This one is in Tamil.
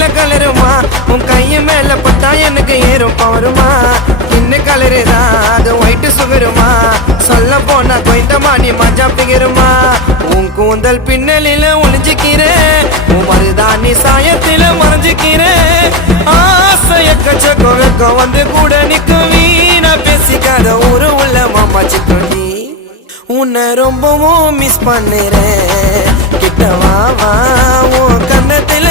நீல கலருமா உன் கைய மேல பட்டா எனக்கு ஏறும் பவருமா இன்ன கலரு தான் அது ஒயிட் சுகருமா சொல்ல போனா கொய்தமா நீ மஜா பிகருமா உன் கூந்தல் பின்னலில ஒளிஞ்சுக்கிறேன் உன் மருதாணி சாயத்தில மறைஞ்சுக்கிறேன் ஆசைய கச்ச வந்து கூட நிக்கும் வீணா பேசிக்காத ஒரு உள்ள மாமா சிக்கி உன்னை ரொம்பவும் மிஸ் பண்ணுறேன் கிட்ட வா உன் கண்ணத்துல